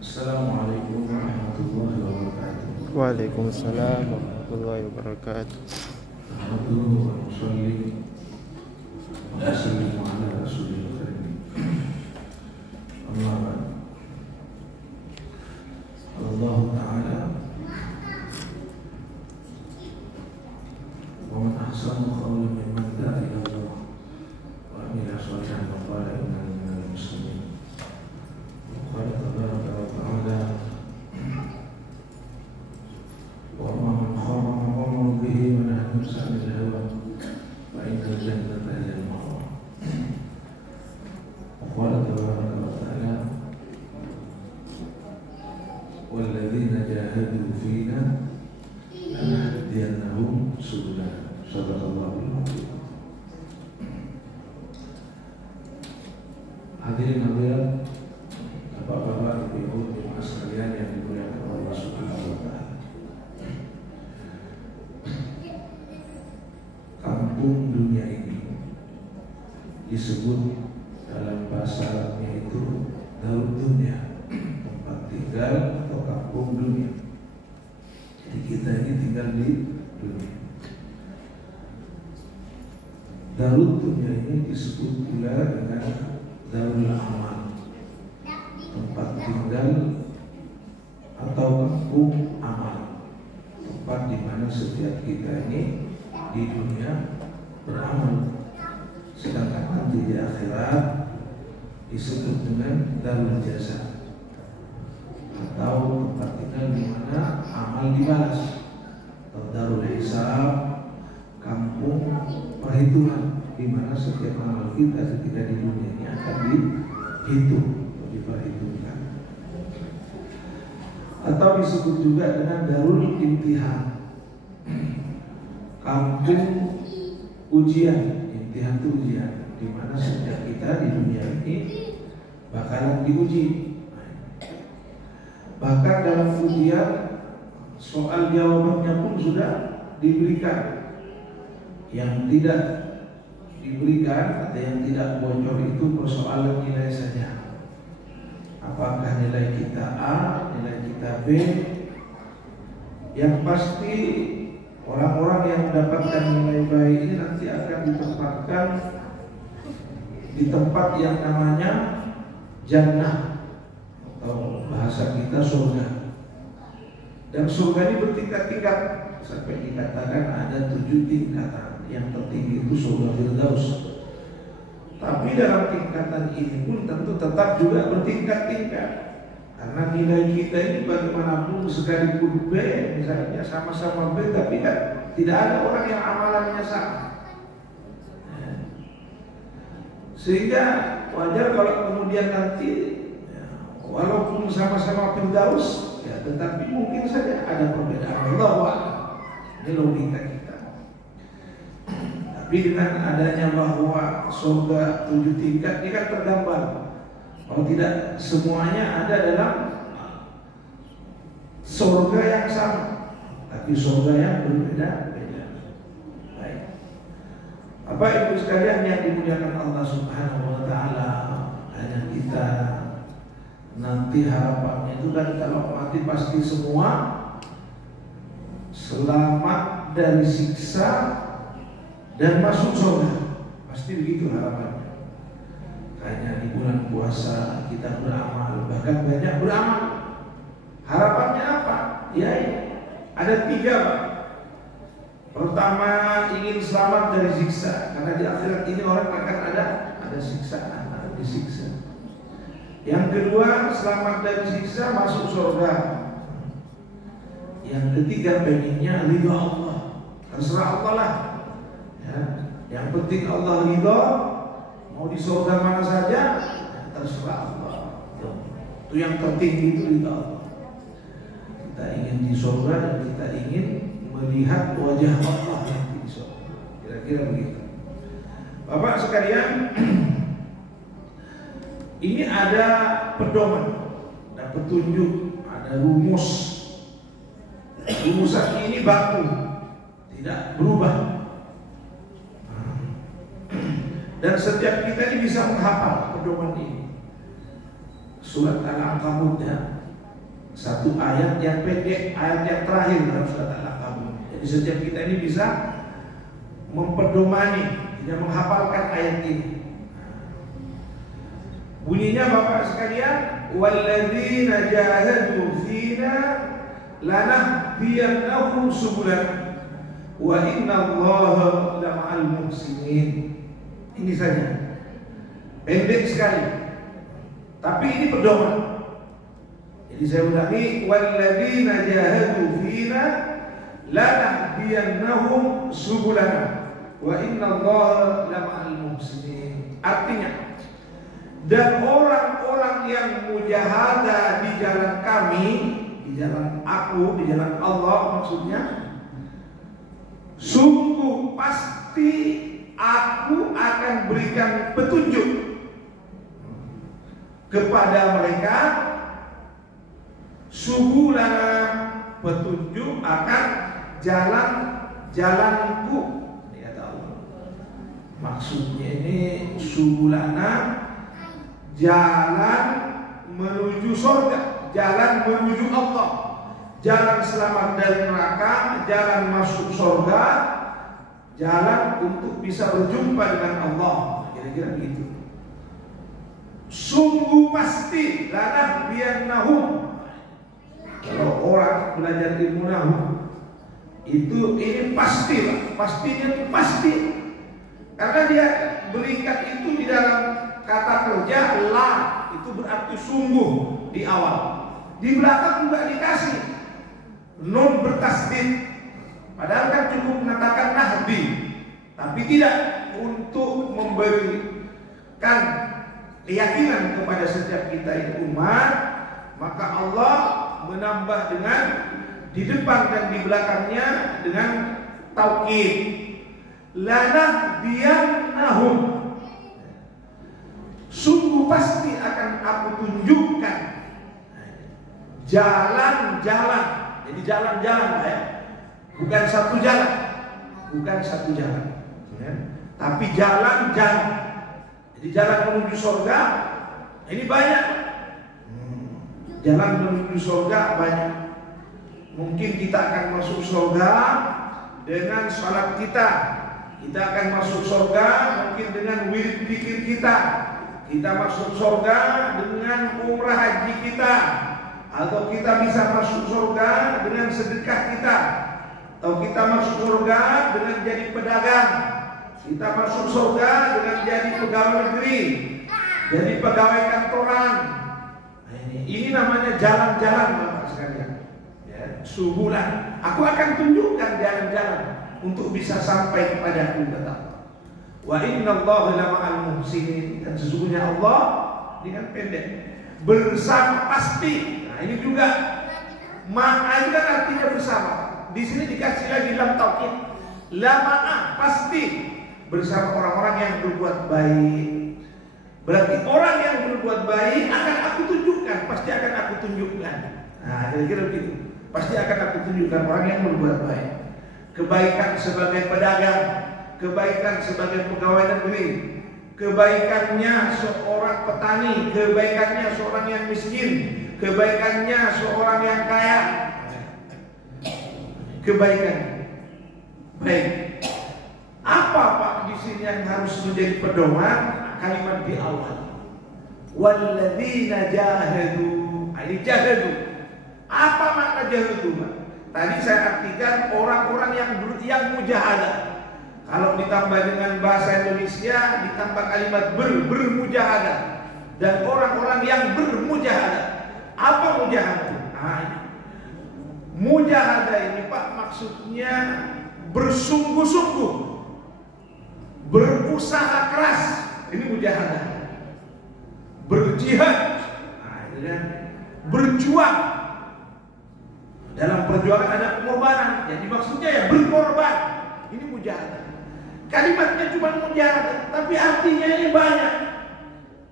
Assalamualaikum warahmatullahi wabarakatuh. Waalaikumsalam warahmatullahi wabarakatuh. Alhamdulillah wa sholli wa sallim ala rasulil karim. Amma ba'd. Allah Ta'ala wa man ahsanu qawlan mimman da'a ila Allah wa amila shalihan wa qala innani minal muslimin. Qala tabaraka wa ta'ala wa man khama maqama bihi wa nahnu sa'il hawa wa innal jannata hiya al-ma'wa. Qala tabaraka wa ta'ala walladzina jahadu fina lanahdiyannahum subulana. Shadaqallahul adzim. Hadirin hadirat, Bapak-bapak, Ibu-ibu, jemaah sekalian yang dimuliakan Allah Subhanahu wa taala. Kampung dunia ini disebut dalam bahasa Arabnya itu Darud Dunia, tempat tinggal atau kampung dunia. Jadi kita ini tinggal di dunia. Darud Dunia ini disebut pula dengan Darul Amal, tempat tinggal atau kampung amal, tempat di mana setiap kita ini di dunia beramal, sedangkan nanti di akhirat disebut dengan Darul Jasa atau tempat tinggal di mana amal dibalas, atau Darul Hisab, kampung perhitungan, di mana setiap amal kita ketika di dunia ini akan dihitung, diperhitungkan. Atau disebut juga dengan Darul Imtihan, kampung ujian. Imtihan itu ujian, di mana setiap kita di dunia ini bakalan diuji. Bahkan dalam ujian soal jawabannya pun sudah diberikan. Yang tidak diberikan atau yang tidak bocor itu persoalan nilai saja. Apakah nilai kita A, nilai kita B? Yang pasti orang-orang yang mendapatkan nilai baik ini nanti akan ditempatkan di tempat yang namanya Jannah, atau bahasa kita surga. Dan surga ini bertingkat-tingkat, sampai dikatakan ada 7 tingkatan. Yang tertinggi itu surga Firdaus. Tapi dalam tingkatan ini pun tentu tetap juga bertingkat-tingkat, karena nilai kita ini bagaimanapun sekalipun B misalnya sama-sama B, tapi kan tidak ada orang yang amalannya sama. Sehingga wajar kalau kemudian nanti walaupun sama-sama Firdaus, ya tetapi mungkin saja ada perbedaan. Allah, ini logika kita. Tapi dengan adanya bahwa surga 7 tingkat ini kan tergambar, kalau tidak semuanya ada dalam surga yang sama, tapi surga yang berbeda-beda. Baik, Bapak Ibu sekalian yang dimuliakan Allah Subhanahu wa taala, hanya kita nanti harapannya itu kan kalau mati pasti semua selamat dari siksa dan masuk surga, pasti begitu harapannya. Kayaknya di bulan puasa kita beramal, bahkan banyak beramal. Harapannya apa? Ya, ada 3 Pak. Pertama, ingin selamat dari siksa, karena di akhirat ini orang akan ada siksaan, ada disiksa. Yang kedua, selamat dari siksa, masuk surga. Yang ketiga, pengennya ridha Allah, terserah Allah lah. Ya, yang penting Allah ridha, mau di surga mana saja terserah Allah. Itu yang tertinggi, itu ridha Allah. Kita ingin di surga dan kita ingin melihat wajah Allah nanti di surga. Kira-kira begitu. Bapak sekalian, ini ada pedoman, ada petunjuk, ada rumus. Rumusan ini baku, tidak berubah. Dan setiap kita ini bisa menghafal pedoman ini. surat Al-Ankabut ya. Satu ayat yang pendek, ayat yang terakhir dalam surat Al-Ankabut. Jadi setiap kita ini bisa memperdomani, tidak menghafalkan ayat ini. Bunyinya Bapak sekalian, walladzina jahadu fina lanahdiyannahum subulana wa innallaha lama'al muhsinin. Ini saja. Pendek sekali. Tapi ini pedoman. Jadi saya ulangi, walladzina jahadu fina lanahdiyannahum subulana wa innallaha lama'al muhsinin. Artinya, dan orang-orang yang mujahadah di jalan kami, di jalan aku, di jalan Allah maksudnya, sungguh pasti aku akan berikan petunjuk kepada mereka, subulana, petunjuk akan jalan-jalanku. Ya tahu. Maksudnya ini subulana, jalan menuju surga, jalan menuju Allah, jalan selamat dari neraka, jalan masuk surga, jalan untuk bisa berjumpa dengan Allah. Kira-kira begitu. Sungguh pasti lanahdiyannahum. Kalau orang belajar ilmu nahwu itu ini pasti lah, pastinya itu pasti. Karena dia berikan itu di dalam kata kerja la, itu berarti sungguh di awal. Di belakang juga dikasih nun bertasdid. Padahal kan cukup mengatakan nahdi, tapi tidak untuk memberikan keyakinan kepada setiap kita itu umat. Maka Allah menambah dengan di depan dan di belakangnya dengan taukid, lanahdiyannahum, sungguh pasti akan aku tunjukkan jalan-jalan. Jadi jalan-jalan ya, bukan satu jalan, bukan satu jalan ya, tapi jalan-jalan. Jadi jalan menuju surga ini banyak. Jalan menuju surga banyak. Mungkin kita akan masuk surga dengan salat kita. Kita akan masuk surga mungkin dengan wirid zikir kita. Kita masuk surga dengan umrah haji kita. Atau kita bisa masuk surga dengan sedekah kita. Atau kita masuk surga dengan jadi pedagang. Kita masuk surga dengan jadi pegawai negeri, jadi pegawai kantoran. Ini namanya jalan-jalan Bapak sekalian ya, subulan. Aku akan tunjukkan jalan-jalan untuk bisa sampai kepada aku, kata wa innallaha lama'al muhsinin. Dan sesungguhnya Allah dengan pendek bersama pasti. Nah ini juga ma'a kan artinya bersama. Di sini dikasih lagi lam taukid, lama'a pasti bersama orang-orang yang berbuat baik. Berarti orang yang berbuat baik akan aku tunjukkan, pasti akan aku tunjukkan. Nah, kira-kira begitu. Pasti akan aku tunjukkan orang yang berbuat baik. Kebaikan sebagai pedagang, kebaikan sebagai pegawai negeri, kebaikannya seorang petani, kebaikannya seorang yang miskin, kebaikannya seorang yang kaya. Kebaikan. Baik. Apa Pak di sini yang harus menjadi pedoman? Kalimat di awal, walladzina jahadu. Ini jahadu. Apa makna jahadu, Pak? Tadi saya artikan orang-orang yang mujahadah. Kalau ditambah dengan bahasa Indonesia ditambah kalimat bermujahadah, dan orang-orang yang bermujahadah. Apa mujahadah? Nah, mujahadah ini Pak maksudnya bersungguh-sungguh, berusaha keras. Ini mujahadah, berjihad, berjuang. Dalam perjuangan ada pengorbanan. Jadi maksudnya ya berkorban. Ini mujahadah. Kalimatnya cuma mujahadah, tapi artinya ini banyak.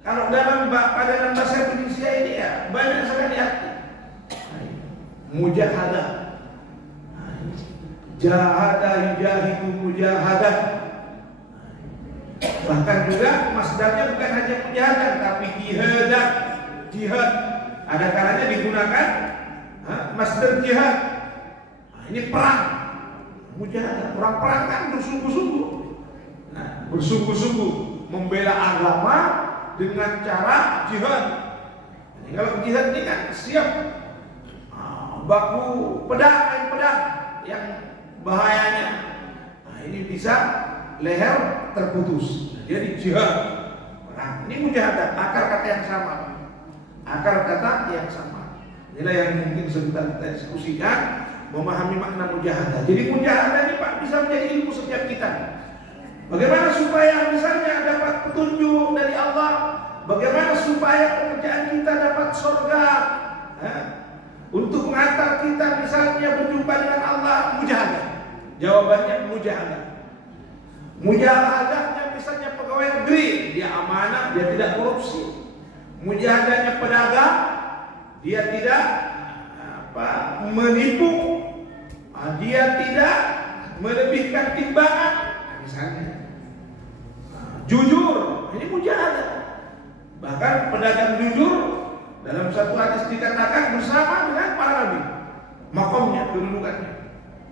Kalau dalam bahasa Indonesia ini ya banyak sekali arti. Mujahadah, jahada yujahidu mujahadah. Bahkan juga masdarnya bukan hanya mujahadah tapi jihadah. jihad. Ada kalanya digunakan masdar jihad. Nah, ini perang, mujahadah. Orang perang kan bersungguh-sungguh. Nah, bersungguh-sungguh membela agama dengan cara jihad. Jadi kalau jihad ini kan siap baku pedang, yang bahayanya. Nah, ini bisa leher terputus. Nah, jadi jihad. Perang. Ini mujahadah, akar kata yang sama. Akar kata yang sama. Inilah yang mungkin sebentar kita diskusikan, memahami makna mujahadah. Jadi mujahadah ini Pak bisa menjadi ilmu setiap kita. Bagaimana supaya misalnya dapat petunjuk dari Allah, bagaimana supaya pekerjaan kita dapat surga, untuk mengantar kita misalnya berjumpa dengan Allah, mujahadah. Jawabannya mujahadah. Mujahadahnya misalnya pegawai negeri, dia amanah, dia tidak korupsi. Mujahadahnya pedagang, dia tidak menipu, dia tidak melebihkan timbangan, misalnya. Jujur, ini mujahadah. Bahkan pedagang jujur dalam satu hadis dikatakan bersama dengan para nabi, makomnya, kedudukannya.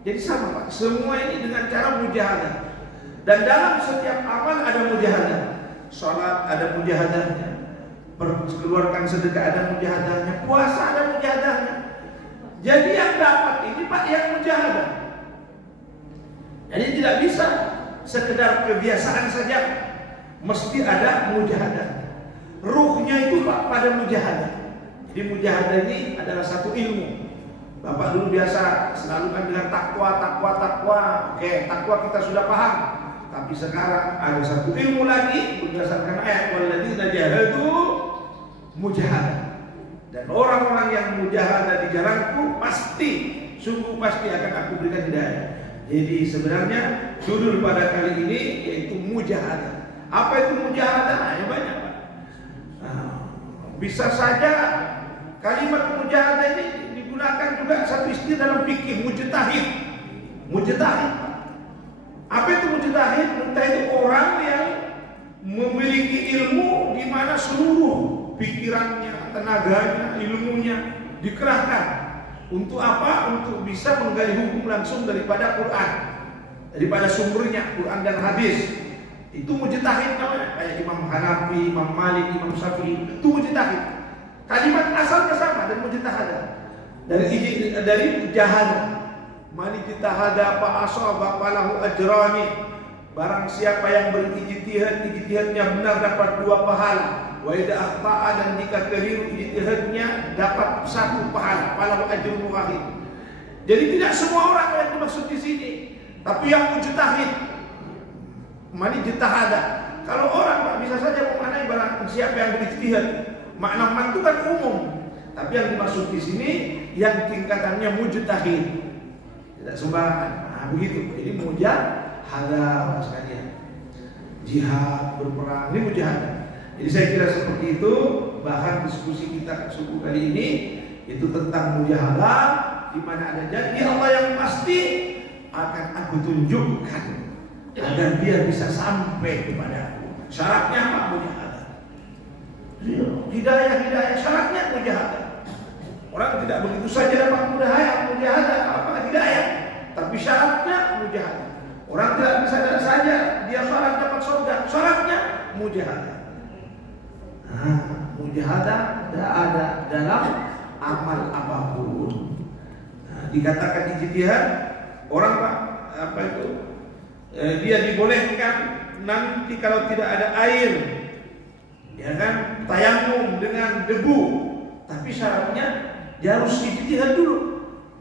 Jadi sama Pak, semua ini dengan cara mujahadah. Dan dalam setiap amal ada mujahadah. Salat ada mujahadahnya, keluarkan sedekah ada mujahadahnya, puasa ada mujahadahnya. Jadi yang dapat ini Pak yang mujahadah. Jadi tidak bisa sekedar kebiasaan saja, mesti ada mujahadahnya. Ruhnya itu Pak pada mujahadah. Jadi mujahadah ini adalah satu ilmu. Bapak dulu biasa selalu kan dengan takwa. Oke, takwa kita sudah paham. Tapi sekarang ada satu ilmu lagi berdasarkan ayat walladzina jahadu mujahadah. Dan orang-orang yang mujahadah di jalanku sungguh pasti akan aku berikan hidayah. Jadi sebenarnya judul pada kali ini yaitu mujahadah. Apa itu mujahadah? Ya banyak Pak. Bisa saja kalimat mujahadah ini digunakan juga satu istilah dalam fikih, mujtahid. Mujtahid. Apa itu mujtahid? Mujtahid itu orang yang memiliki ilmu di mana seluruh pikirannya, tenaganya, ilmunya dikerahkan. Untuk apa? Untuk bisa menggali hukum langsung daripada Quran, daripada sumbernya Quran dan hadis. Itu mujtahid namanya. Kayak Imam Hanafi, Imam Malik, Imam Syafi'i, itu mujtahid. Kalimat asalnya sama dan mujtahadah. Dari jahad. Man ijtahada fa asaba falahu ajrani. Barang siapa yang berijtihad, ijtihadnya benar dapat 2 pahala. Wa idza akhta'a, dan jika keliru ijtihadnya dapat 1 pahala. Falahu ajrun wahid. Jadi tidak semua orang yang dimaksud di sini, tapi yang mujtahid. Man ijtahada. Kalau orang Pak bisa saja memaknai barang siapa yang berijtihad. Makna man itu kan umum. Tapi yang dimaksud di sini yang tingkatannya mujtahid. Tidak sembarangan. Nah, begitu. Jadi mujahadah sekalian. Jihad, berperang, ini mujahadah. Jadi saya kira seperti itu. Bahkan diskusi kita suku kali ini itu tentang mujahadah, di mana ada janji Allah yang pasti akan aku tunjukkan agar dia bisa sampai kepadaku. Syaratnya apa? Mujahadah. Hidayah syaratnya mujahadah. Orang tidak begitu saja dapat mujahadah apa hidayah, tapi syaratnya mujahadah. Orang tidak bisa saja dia sholat dapat surga, syaratnya mujahadah. Mujahadah tidak ada dalam amal apapun. Dikatakan ijtihad, orang Pak apa itu? Dia dibolehkan nanti kalau tidak ada air, ya kan, tayamum dengan debu, tapi syaratnya dia harus ijtihad dulu.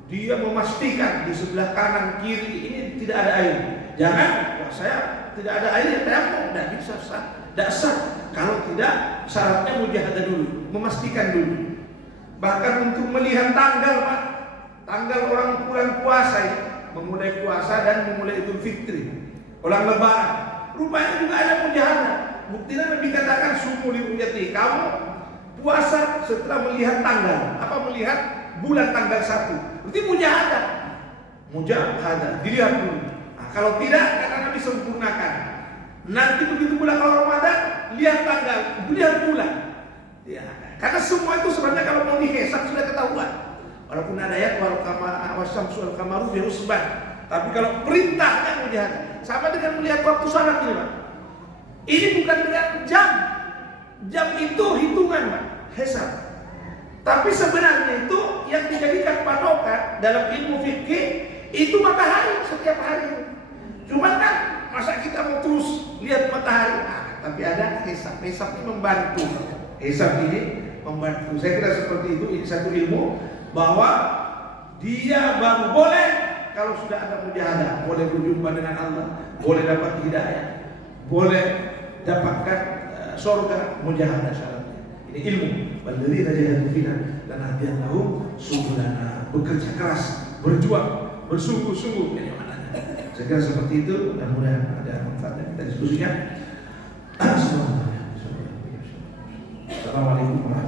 Dia memastikan di sebelah kanan kiri ini tidak ada air. Jangan, saya tidak ada air ya tayamum, tidak bisa sah, tidak sah. Kalau tidak, syaratnya mujahadah dulu, memastikan dulu. Bahkan untuk melihat tanggal Pak, tanggal orang bulan puasa ya, memulai puasa dan memulai Idul Fitri, orang Lebaran, rupanya juga ada mujahadah. Buktinya Nabi katakan sumu liru'yati, kamu puasa setelah melihat tanggal, melihat bulan tanggal 1. Berarti mujahadah. Mujahadah, dilihat dulu. Nah, kalau tidak, karena Nabi sempurnakan. Nanti begitu bulan Ramadan, lihat tanggal, lihat bulan. Ya, karena semua itu sebenarnya kalau mau dihisab sudah ketahuan. Walaupun ada ayat wasyamsu wal qamaru bi husban, tapi kalau perintahnya mujahadah sama dengan melihat waktu salat ini, Pak. Ini bukan dengan jam. Jam itu hitungan, Pak, hisab. Tapi sebenarnya itu yang dijadikan patokan dalam ilmu fikih itu matahari setiap hari. Cuma kan masa kita mau terus lihat matahari? Tapi ada hisab. Hisab ini membantu. Hisab ini membantu. Saya kira seperti itu. Ini satu ilmu bahwa dia baru boleh kalau sudah ada mujahadah, boleh berjumpa dengan Allah, boleh dapat hidayah, boleh dapatkan surga, mujahadah syaratnya. Ini ilmu. Walladzina jahadu fina lanahdiyannahum subulana. Bekerja keras, berjuang, bersungguh-sungguh. Ini maknanya. Saya kira seperti itu. Mudah-mudahan ada manfaatnya kita diskusikan. Assalamualaikum warahmatullahi wabarakatuh.